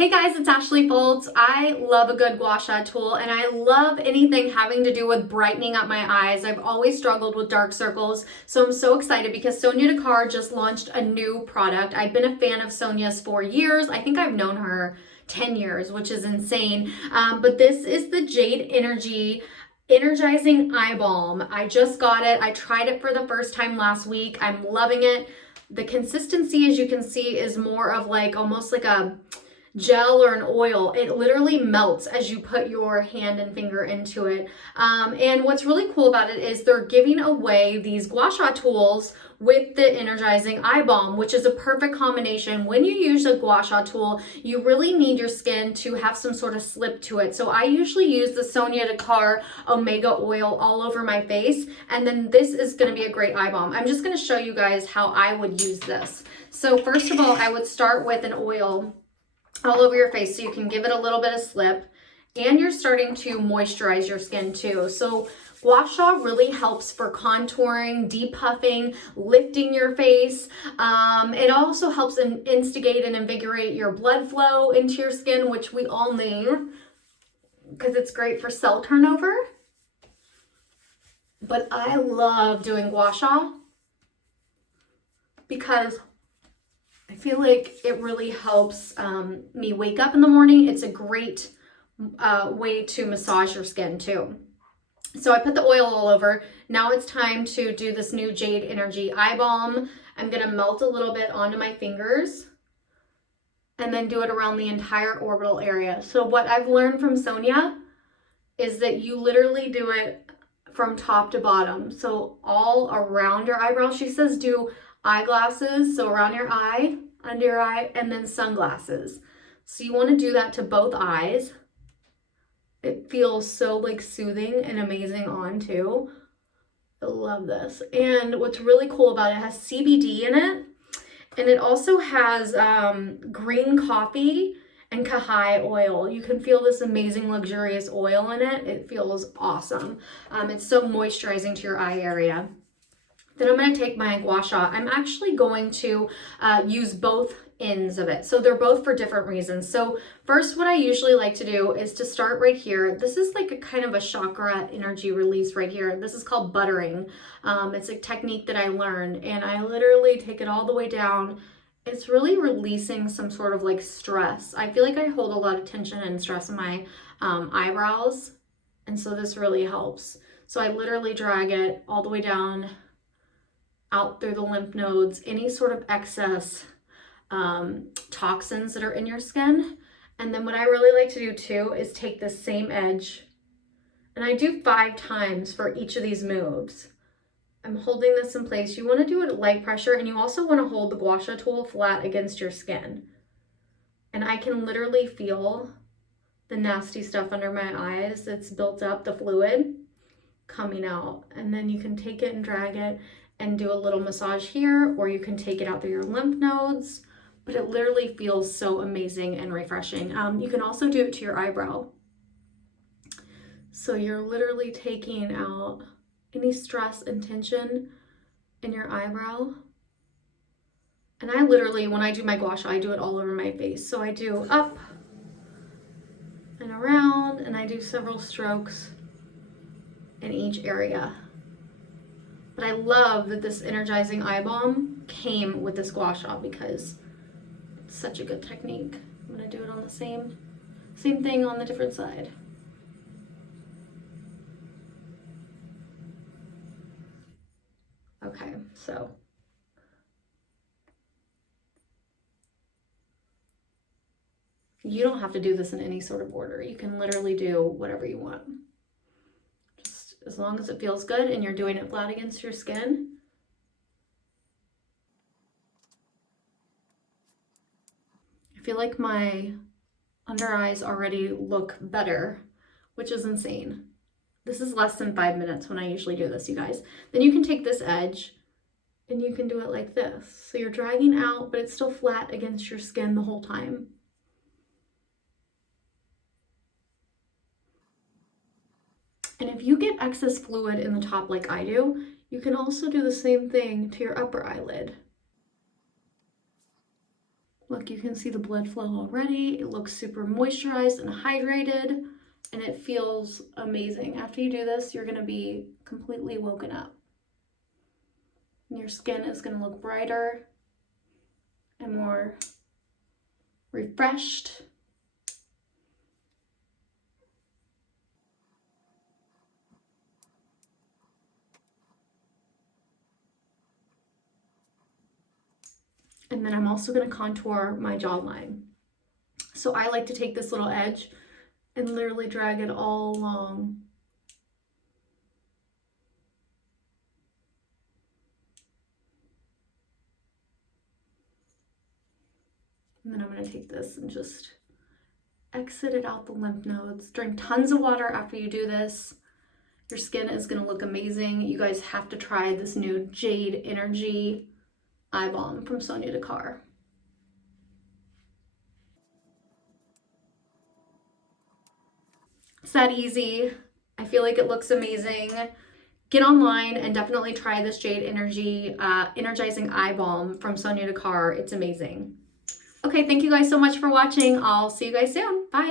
Hey guys, it's Ashley Fultz. I love a good Gua Sha tool and I love anything having to do with brightening up my eyes. I've always struggled with dark circles, so I'm so excited because Sonya Dakar just launched a new product. I've been a fan of Sonya's for years. I think I've known her 10 years, which is insane. But this is the Jade Energizing Eye Balm. I just got it. I tried it for the first time last week. I'm loving it. The consistency, as you can see, is more of like almost like a gel or an oil. It literally melts as you put your hand and finger into it. And what's really cool about it is they're giving away these Gua Sha tools with the energizing eye balm, which is a perfect combination. When you use a Gua Sha tool, you really need your skin to have some sort of slip to it. So I usually use the Sonya Dakar Omega oil all over my face, and then this is going to be a great eye balm. I'm just going to show you guys how I would use this. So first of all, I would start with an oil all over your face so you can give it a little bit of slip, and you're starting to moisturize your skin too. So Gua Sha really helps for contouring, depuffing, lifting your face. It also helps instigate and invigorate your blood flow into your skin, which we all need because it's great for cell turnover. But I love doing Gua Sha because I feel like it really helps me wake up in the morning. It's a great way to massage your skin too. So I put the oil all over. Now it's time to do this new Jade Energy Eye Balm. I'm gonna melt a little bit onto my fingers and then do it around the entire orbital area. So what I've learned from Sonya is that you literally do it from top to bottom. So all around your eyebrow. She says do eyeglasses, so around your eye, under your eye, and then sunglasses. So you want to do that to both eyes. It feels so like soothing and amazing on too. I love this. And what's really cool about it, it has CBD in it, and it also has green coffee and Kahai oil. You can feel this amazing luxurious oil in it. It feels awesome. It's so moisturizing to your eye area. Then I'm going to take my Gua Sha. I'm actually going to use both ends of it. So they're both for different reasons. So first, what I usually like to do is to start right here. This is like a kind of a chakra energy release right here. This is called buttering. It's a technique that I learned, and I literally take it all the way down. It's really releasing some sort of like stress. I feel like I hold a lot of tension and stress in my eyebrows, and so this really helps. So I literally drag it all the way down, out through the lymph nodes, any sort of excess toxins that are in your skin. And then what I really like to do too is take the same edge, and I do 5 times for each of these moves. I'm holding this in place. You want to do it at light pressure, and you also want to hold the Gua Sha tool flat against your skin. And I can literally feel the nasty stuff under my eyes that's built up, the fluid coming out. And then you can take it and drag it and do a little massage here, or you can take it out through your lymph nodes, but it literally feels so amazing and refreshing. You can also do it to your eyebrow. So you're literally taking out any stress and tension in your eyebrow. And I literally, when I do my Gua Sha, I do it all over my face. So I do up and around, and I do several strokes in each area. But I love that this energizing eye balm came with this Gua Sha because it's such a good technique. I'm gonna do it on the same thing on the different side. Okay, so you don't have to do this in any sort of order. You can literally do whatever you want. As long as it feels good and you're doing it flat against your skin. I feel like my under eyes already look better, which is insane. This is less than 5 minutes when I usually do this, you guys. Then you can take this edge and you can do it like this. So you're dragging out, but it's still flat against your skin the whole time. And if you get excess fluid in the top like I do, you can also do the same thing to your upper eyelid. Look, you can see the blood flow already. It looks super moisturized and hydrated, and it feels amazing. After you do this, you're gonna be completely woken up. And your skin is gonna look brighter and more refreshed. And then I'm also gonna contour my jawline. So I like to take this little edge and literally drag it all along. And then I'm gonna take this and just exit it out the lymph nodes. Drink tons of water after you do this. Your skin is gonna look amazing. You guys have to try this new Jade Energy Eye Balm from Sonya Dakar. It's that easy. I feel like it looks amazing. Get online and definitely try this Jade Energy Energizing Eye Balm from Sonya Dakar. It's amazing. Okay, thank you guys so much for watching. I'll see you guys soon. Bye.